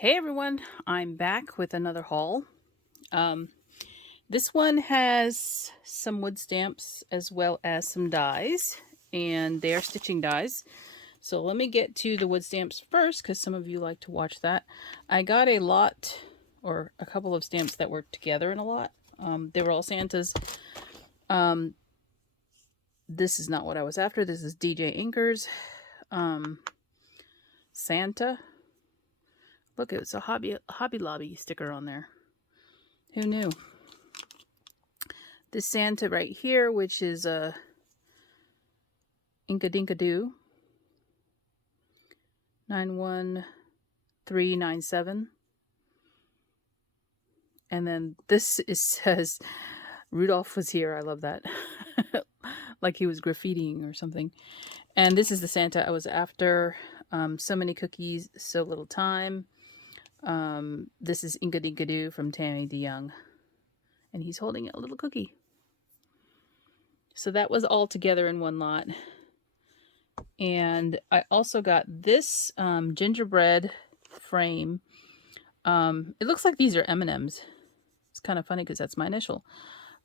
Hey everyone, I'm back with another haul. Um, this one has some wood stamps as well as some dies, and they are stitching dies. So let me get to the wood stamps first because some of you like to watch that. I got a lot or a couple of stamps that were together in a lot. They were all Santas. Um, this is not what I was after. This is DJ Inkers. Santa. Look, it's a Hobby Lobby sticker on there. Who knew? This Santa right here, which is a Inka Dinka Doo 91397. And then this says Rudolph was here. I love that. Like he was graffitiing or something. And this is the Santa I was after. So many cookies, so little time. This is Inka Dinka Doo from Tammy DeYoung. And he's holding a little cookie. So that was all together in one lot. And I also got this gingerbread frame. It looks like these are M&Ms. It's kind of funny because that's my initial.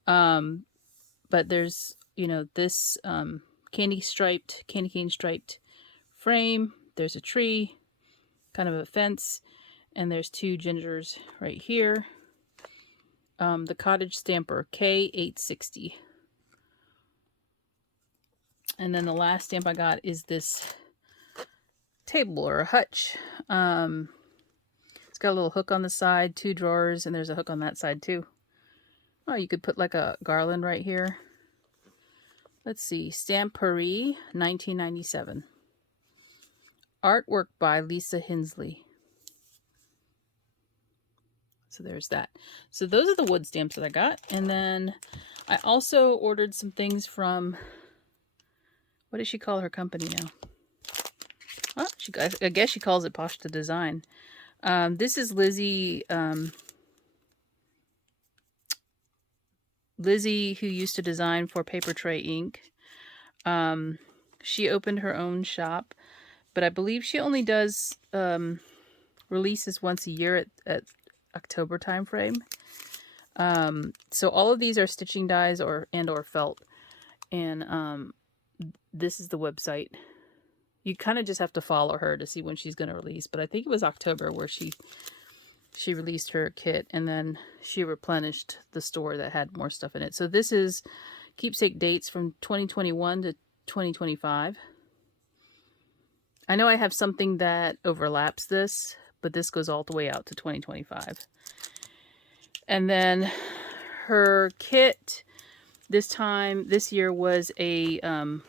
But there's, this candy cane striped frame. There's a tree, kind of a fence, and there's two gingers right here. The cottage stamper K860. And then the last stamp I got is this table or a hutch. It's got a little hook on the side, two drawers, and there's a hook on that side too. Oh, you could put like a garland right here. Let's see, Stamperie, 1997. Artwork by Lisa Hensley. So there's that. So those are the wood stamps that I got. And then I also ordered some things from, what does she call her company now? Oh, I guess she calls it Pashta Design. This is Lizzie, Lizzie, who used to design for Paper Tray Ink. She opened her own shop, but I believe she only does releases once a year at October time frame. So all of these are stitching dies or felt, and this is the website. You kind of just have to follow her to see when she's going to release, but I think it was October where she released her kit, and then she replenished the store that had more stuff in it. So this is keepsake dates from 2021 to 2025. I know I have something that overlaps this, but this goes all the way out to 2025. And then her kit this year was a, I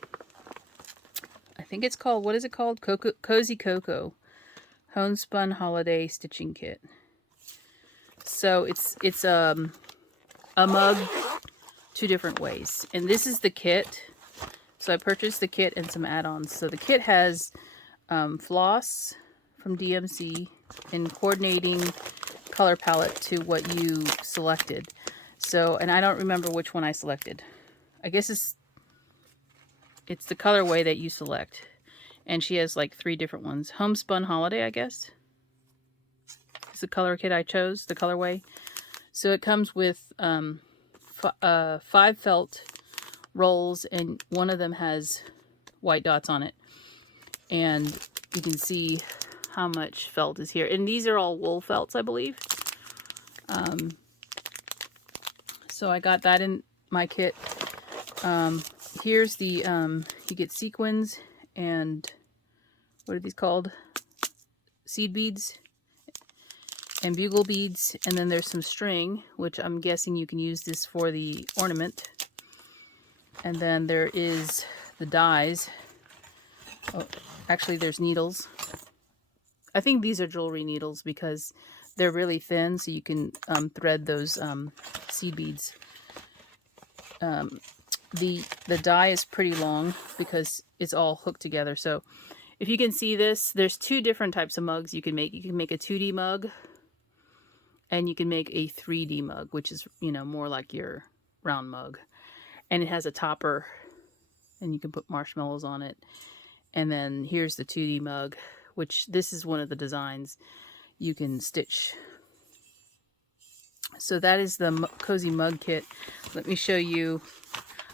think it's called, what is it called? Cozy Cocoa Homespun Holiday Stitching Kit. So it's a mug two different ways. And this is the kit. So I purchased the kit and some add-ons. So the kit has floss from DMC and coordinating color palette to what you selected. So, and I don't remember which one I selected. I guess it's the colorway that you select. And she has like 3 different ones. Homespun Holiday, I guess. It's the color kit I chose, the colorway. So it comes with 5 felt rolls, and one of them has white dots on it. And you can see how much felt is here. And these are all wool felts, I believe. So I got that in my kit. Here's the, you get sequins and, what are these called? Seed beads and bugle beads. And then there's some string, which I'm guessing you can use this for the ornament. And then there is the dies. Oh, actually there's needles. I think these are jewelry needles because they're really thin, so you can thread those seed beads. The die is pretty long because it's all hooked together. So if you can see this, there's 2 different types of mugs you can make. You can make a 2D mug, and you can make a 3D mug, which is, more like your round mug. And it has a topper, and you can put marshmallows on it. And then here's the 2D mug, which this is one of the designs. you can stitch. So that is the Cozy Mug Kit. Let me show you.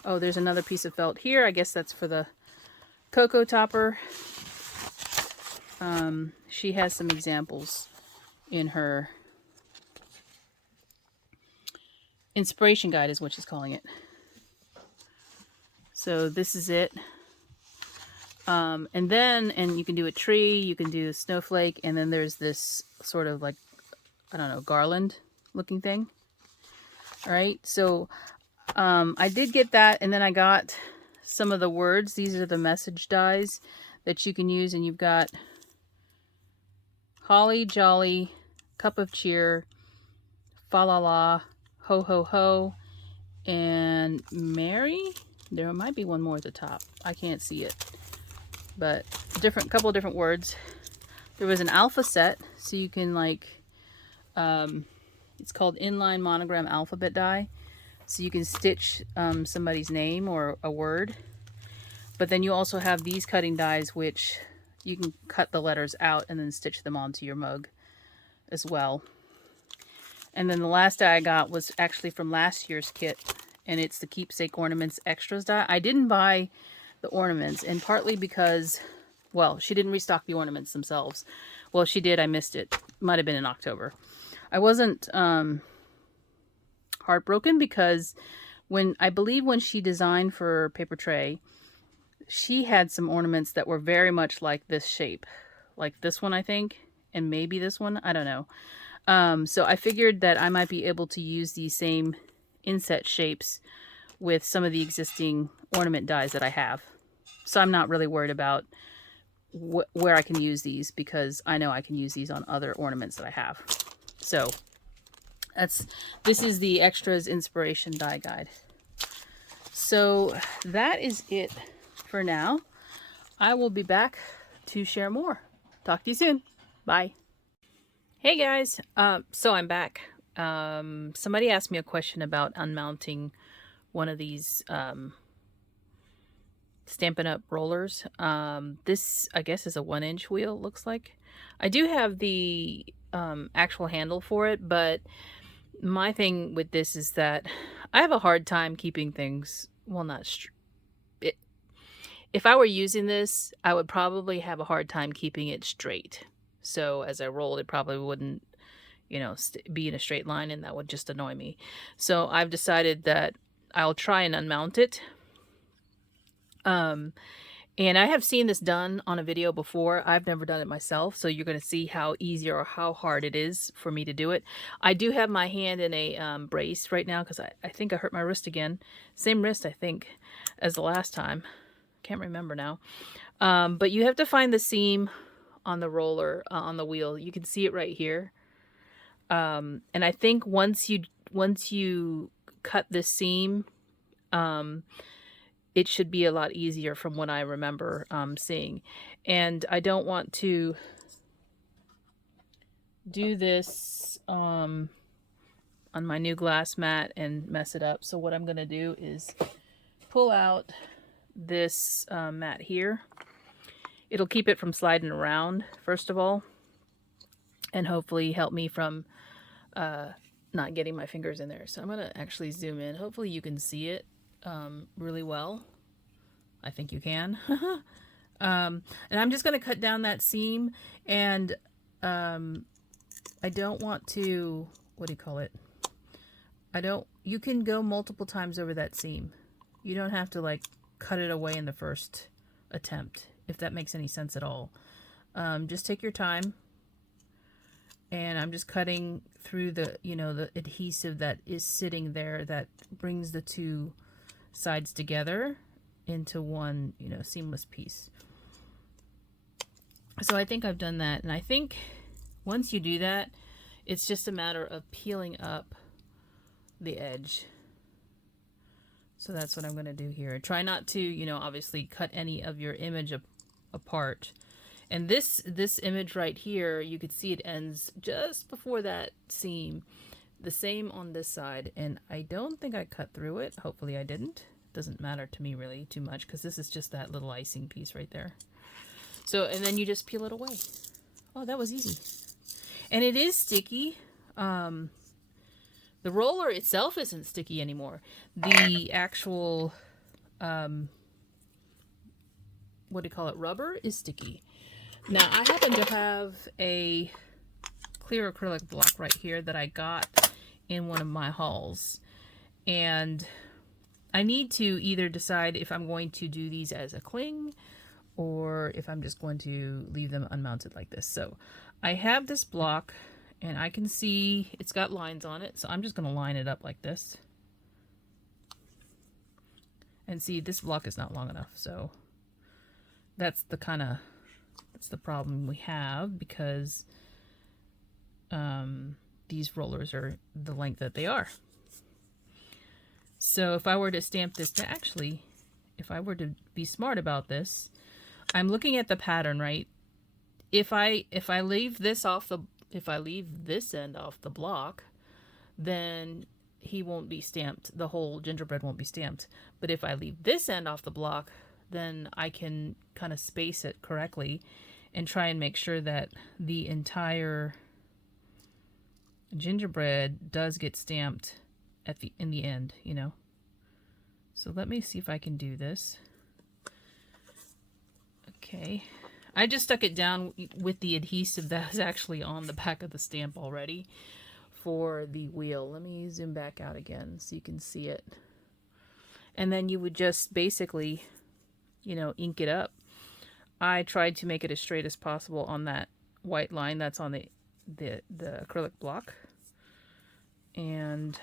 Oh, there's another piece of felt here. I guess that's for the cocoa topper. She has some examples in her inspiration guide, is what she's calling it. So this is it. And you can do a tree, you can do a snowflake, and then there's this sort of like, I don't know, garland looking thing. All right, so I did get that, and then I got some of the words. These are the message dies that you can use, and you've got holly jolly, cup of cheer, fa la la, ho ho ho, and merry. There might be one more at the top. I can't see it, but couple of different words. There was an alpha set, so you can like, it's called inline monogram alphabet die. So you can stitch somebody's name or a word. But then you also have these cutting dies, which you can cut the letters out and then stitch them onto your mug as well. And then the last die I got was actually from last year's kit, and it's the Keepsake Ornaments Extras die. I didn't buy the ornaments, and partly because, well, she didn't restock the ornaments themselves. Well, she did. I missed it. Might have been in October. I wasn't heartbroken because I believe when she designed for Paper Tray, she had some ornaments that were very much like this shape, like this one, I think, and maybe this one. I don't know. So I figured that I might be able to use these same inset shapes with some of the existing ornament dies that I have. So I'm not really worried about where I can use these, because I know I can use these on other ornaments that I have. So this is the Extras Inspiration Die Guide. So that is it for now. I will be back to share more. Talk to you soon. Bye. Hey guys, so I'm back. Somebody asked me a question about unmounting one of these Stampin' Up! Rollers. This, I guess, is a 1-inch wheel, looks like. I do have the actual handle for it, but my thing with this is that I have a hard time keeping things, well, if I were using this, I would probably have a hard time keeping it straight. So as I rolled, it probably wouldn't, be in a straight line, and that would just annoy me. So I've decided that I'll try and unmount it. And I have seen this done on a video before. I've never done it myself, so you're going to see how easy or how hard it is for me to do it. I do have my hand in a brace right now because I think I hurt my wrist again. Same wrist, I think, as the last time. Can't remember now. But you have to find the seam on the roller, on the wheel. You can see it right here. And I think once you cut this seam, it should be a lot easier from what I remember seeing. And I don't want to do this on my new glass mat and mess it up. So what I'm going to do is pull out this mat here. It'll keep it from sliding around, first of all, and hopefully help me from not getting my fingers in there. So I'm going to actually zoom in. Hopefully you can see it really well. I think you can. And I'm just going to cut down that seam, and I don't want to, what do you call it? You can go multiple times over that seam. You don't have to like cut it away in the first attempt, if that makes any sense at all. Just take your time. And I'm just cutting through the, the adhesive that is sitting there that brings the two sides together into one, seamless piece. So I think I've done that. And I think once you do that, it's just a matter of peeling up the edge. So that's what I'm going to do here. Try not to, obviously cut any of your image apart. And this image right here, you could see it ends just before that seam. The same on this side. And I don't think I cut through it. Hopefully I didn't. Doesn't matter to me really too much, because this is just that little icing piece right there. So, and then you just peel it away. Oh, that was easy. And it is sticky. The roller itself isn't sticky anymore. The actual, what do you call it, rubber is sticky. Now, I happen to have a clear acrylic block right here that I got in one of my hauls. And I need to either decide if I'm going to do these as a cling or if I'm just going to leave them unmounted like this. So I have this block and I can see it's got lines on it. So I'm just going to line it up like this. And see, this block is not long enough. So that's the problem we have, because these rollers are the length that they are. So if I were to stamp this, actually, if I were to be smart about this, I'm looking at the pattern, right? If I leave this end off the block, then he won't be stamped. The whole gingerbread won't be stamped. But if I leave this end off the block, then I can kind of space it correctly and try and make sure that the entire gingerbread does get stamped in the end, you know. So let me see if I can do this. Okay. I just stuck it down with the adhesive that was actually on the back of the stamp already for the wheel. Let me zoom back out again so you can see it. And then you would just basically, you know, ink it up. I tried to make it as straight as possible on that white line that's on the acrylic block. And